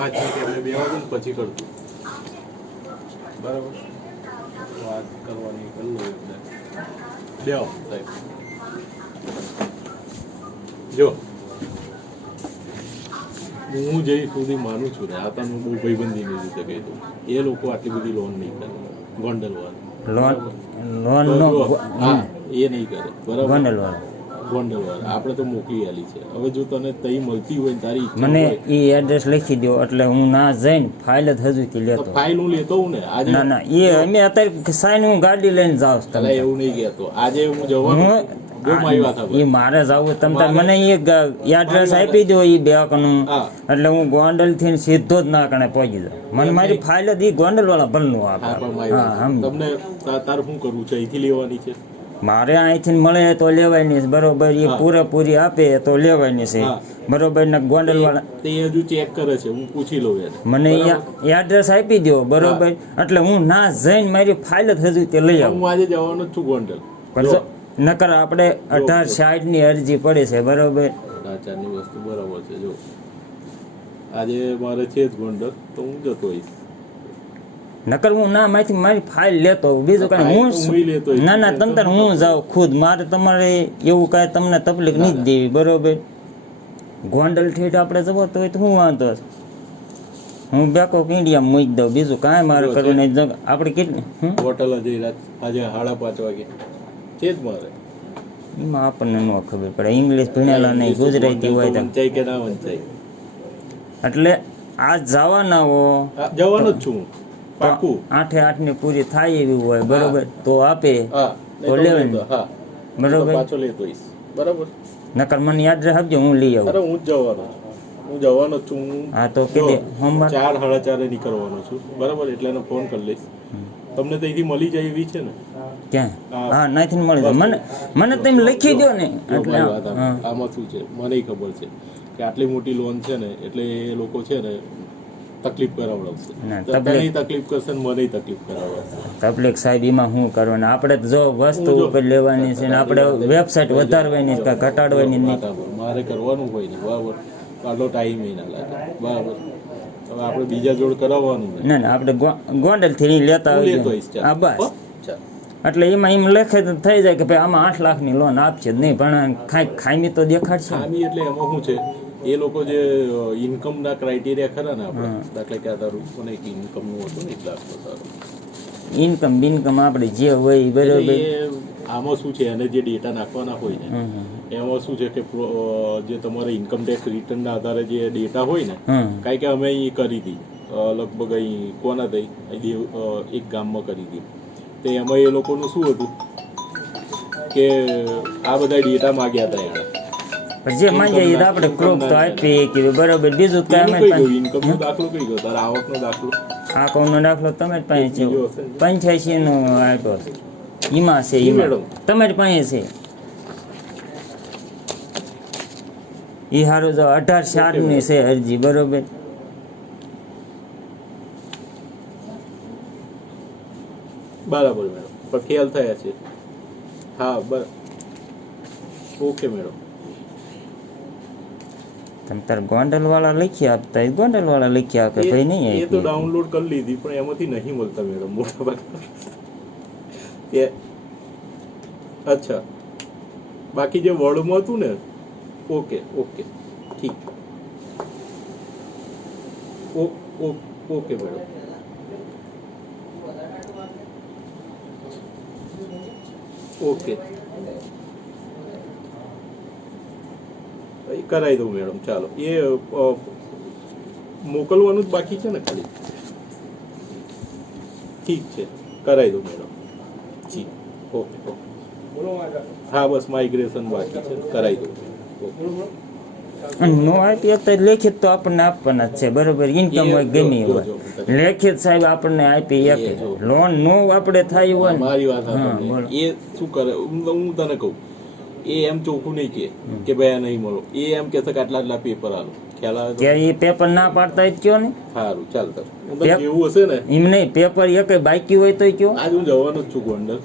5 minute એમને બે વાગે પછી કરતું બરાબર વાત કરવાની કરી લો એટલે દેવો સાહેબ જો હું જે સુધી માનું છું ને આ તમે બહુ ભાઈબંધીની રીતે કહી દઉં એ લોકો આટલી બધી લોન નહીં કરે ગોંડલ વાળા હા એ નહીં કરે બરાબર ગોંડલ વાળા આપણે તો મોકલી આલી છે હવે જો તને તઈ મળતી હોય ને તારી મને એ એડ્રેસ લખી દો એટલે હું ના જઈને ફાઇલ જ હજુથી લેતો ફાઇલ હું લેતો હું ને આજે ના ના એ અમે અત્યારે સાઈન હું ગાડી લઈને જાઉં છું એવું નહીં કહેતો આજે હું જવાનું એ મારે જવું તમે મને એ એડ્રેસ આપી દો એ બેકનું એટલે હું ગોંડલ થી સીધો જ ના કણે પહોંચી જાઉં મને મારી ફાઇલ જ એ ગોંડલ વાળા ભરનું આપે તમને તારે શું કરવું છે અહીંથી લેવાની છે મારે અહીંથી મળે તો લેવાની છે બરોબર એ પૂરેપૂરી આપે તો લેવાની છે બરોબર ને ગોંડલ વાળા તે હજુ ચેક કરે છે હું પૂછી લઉં મને એડ્રેસ આપી દો બરોબર એટલે હું ના જઈને મારી ફાઇલ જ હજુ તે લઈ આવું હું આજે જવાનો છું ગોંડલ નકર આપણે 1860 ની અરજી પડે છે બરોબર 18 ની વસ્તુ બરાબર છે જો આજે મારે છે જ ગોંડલ તો હું જતો હોઈશ નકર હું ના માથી મારી ફાઇલ લેતો બીજું કઈ હું ના ના તંતર હું જાઉં ખુદ મારે તમારે એવું કાંઈ તમને તકલીફ નહીં જ દેવી બરોબર ગોંડલ ઠેઠ આપણે જવો તો હોય તો હું વાંધો હું બેકો ઇન્ડિયા મૂકી દઉં બીજું કાંઈ મારે કરવું નહીં આપણે કેટલી હોટલ આજે 5:30 વાગે છે જ મારે એમાં આપણને ન ખબર પડે ઇંગ્લિશ ભણેલા નહીં ગુજરાતી હોય તો વંચાય કે ના વંચાય એટલે આ જવાના હો જવાનો જ છું પાકું 8 ની પૂરી થાય એવી હોય બરોબર તો આપે તો લેવાની બરોબર પાછો લેતો હોઈશ બરાબર નકર મને યાદ રાખજો હું લઈ આવું અરે હું જવાનો જ છું હા તો કે હોમવર્ક 4:30 નીકળવાનો છું બરાબર એટલે એને ફોન કરી લઈશ તમને ત્યાંથી મળી જાય એવી છે ને ક્યાં હા નાથી મળી જાય મને તમે લખી દો ને એટલે આમાં શું છે મને ખબર છે કે આટલી મોટી લોન છે ને એટલે એ લોકો છે ને તકલીફ કરાવડાવશે તકલીફ કરશે ને મને તકલીફ કરાવડાવશે તકલીફ સાહેબ એમાં શું કરવાનું આપણે જો વસ્તુ ઉપર લેવાની છે ને આપણે વેબસાઇટ વધારવાની છે ઘટાડવાની નહીં મારે કરવાનું હોય ને બરાબર આટલો ટાઈમ ના લાગે બરાબર હવે આપણે બીજા જોડ કરાવવાનું ના ના આપણે ગોંડલ થી લેતા હા બસ એટલે એમાં એમ લખે તો થઈ જાય કે ભાઈ આમાં 8 લાખની લોન આપશે નહીં પણ ખામી તો દેખાડશે ખામી એટલે એમાં શું છે એ લોકો જે ઇન્કમ ના ક્રાઇટેરિયા ખરા ને આપણે દાખલા કે તારું કોને ઇન્કમ નું હતું ને એટલા તારું ઇન્કમ બિનકમ આપણે જે હોય બરોબર આમાં શું છે એને જે ડેટા નાખવાના હોય ને એમાં શું છે કે જે તમારે ઇન્કમ ટેક્સ રિટર્ન ના આધારે જે ડેટા હોય ને કારણ કે અમે અહીં કરી હતી લગભગ અહીં કોના થઈ એક ગામમાં કરી હતી તો એમાં એ લોકોનું શું હતું કે આ બધા ડેટા માંગ્યા હતા એને જે માંગે આપણે પ્રૂફ તો આપીએ કે બરોબર બીજું કાંઈ અમે ઇન્કમ નો દાખલો કઈ ગયો તારા આવકનો દાખલો આકાઉન્ટ નો દાખલો તમે પાસે છે 85 નો આપ્યો એમાં છે એમાં તમારી પાસે છે એ હારું જો 18/7 ની છે અરજી બરોબર બરાબર મેડમ પણ ખ્યાલ થયા છે હા ઓકે મેડમ તમે તાર ગોંડલ વાળા લખી આપતા ગોંડલ વાળા લખી આપે ભાઈ નહીં એ તો ડાઉનલોડ કરી લીધી પણ એમાંથી નહીં મળતા મેડમ મોટા ભાગે અચ્છા બાકી જે વર્ડમાં હતું ને ઓકે ઠીક ઓકે મેડમ ઓકે કરાવી દઉં મેડમ ચાલો એ મોકલવાનું જ બાકી છે ને ખાલી ઠીક છે કરાવી દઉં મેડમ જી ઓકે હા બસ માઇગ્રેશન બાકી છે કરાવી દઉં નો આપી અત્યારે લેખિત તો આપણને આપવાના જ છે બરોબર ઇન્કમ હોય ગમે હોય લેખિત સાહેબ આપણને આપી આપે લોન નો આપણે થાય હોય મારી વાત એ શું કરે હું તને કહું એ એમ ચોખ્ખું નહીં કે ભાઈ આ નહીં મળો એ એમ કે આટલા પેપર આલો ખ્યાલ આવે એ પેપર ના પાડતા જ કયો ને સારું ચાલ જેવું હશે ને એમ નહીં પેપર એક બાકી હોય તો કયો આજ હું જવાનું જ છું ગોંડલ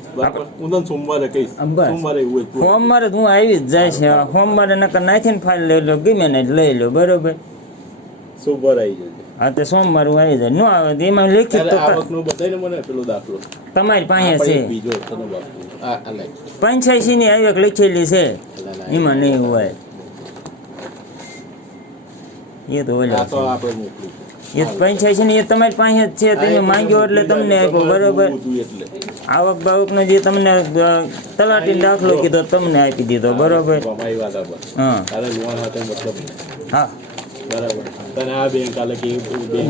હું તને સોમવારે કહીશ સોમવારે એવું સોમવારે હું આવી જ જાય છે સોમવારે નકર નાખીને ફાઇલ લઈ લો ગમે ને લઈ લો બરોબર સોમવારે આવી જજો હા તે સોમવાર આવી જાય ન આવે તો એમાં લેખિત તો આવકનો બતાવીને મને પેલો દાખલો તમારી પાસે આપણે છે એક બીજો તનો બાપુ આ લાઈ 85 ની આવક લખેલી છે એમાં નહીં હોય એ તો ઓલા આ તો આપણે મોકલું એ 85 ની એ તમારી પાસે જ છે તમે માંગ્યો એટલે તમને આપ્યો બરોબર એટલે આવક બાવકનો જે તમને તલાટી દાખલો કીધો તમને આપી દીધો બરોબર અમારી વાત આપો હા તારે લોન hatte મતલબ હા બરાબર તને આ બેંક આલે કે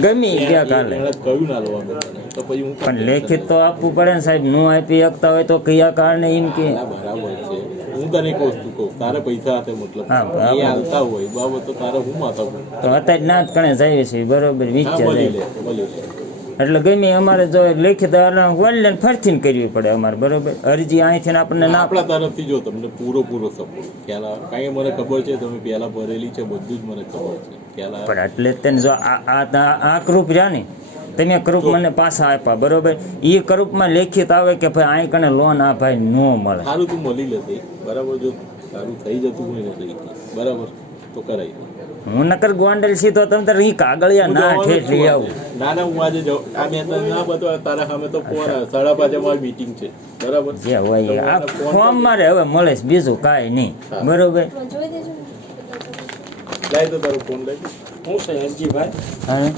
ગમે ત્યાં કાલે એને કહ્યું ના લોવાનું તો પછી હું પણ લેખિત તો આપવું પડે ને સાહેબ નું આપી શકતા હોય તો કયા કારણે એમ કે ના બરાબર છે હું તને એક વસ્તુ કહું તારે પૈસા hatte મતલબ હા, બરાબર. એ હાલતા હોય બાબત તો તારે હું માથા પર તો અત્યારે ના જ કણે જાય છે બરોબર હા વિચાર મળી જાય લે મળી લે એટલે ગમે અમારે જો લેખિત ઓનલાઈન ફરીથી કરવી પડે અમારે બરોબર અરજી અહીંથી આપણને ના આપણા તરફથી જો તમને પૂરો સપોર્ટ ખ્યાલ આવે કારણ કે મને ખબર છે તમે પહેલા ભરેલી છે બધું જ મને ખબર છે ખ્યાલ આવે પણ એટલે જ તેને જો આ ગ્રુપ રહ્યા ને તમે ગ્રુપ મને પાછા આપ્યા બરોબર એ ગ્રુપમાં લેખિત આવે કે ભાઈ અહીં કને લોન આ ભાઈ નો મળે સારું તું મળી લેતી બરાબર જો સારું થઈ જતું હોય ને તો બરાબર તો કરાય હું નકર ગોંડલ સીધો તમે તાર ઈ કાગળિયા ના ઠેઠ લઈ આવું ના ના હું આજે જાઉં આ મેં તને ના બતાવ્યા તારા સામે તો ફોન આવે 5:30 મારી મીટિંગ છે બરાબર જે હોય એ. આ ફોર્મ મારે હવે મળે છે બીજું કાંઈ નહીં બરોબર જાય તો તારો ફોન લઈ હું છે હરજીભાઈ હા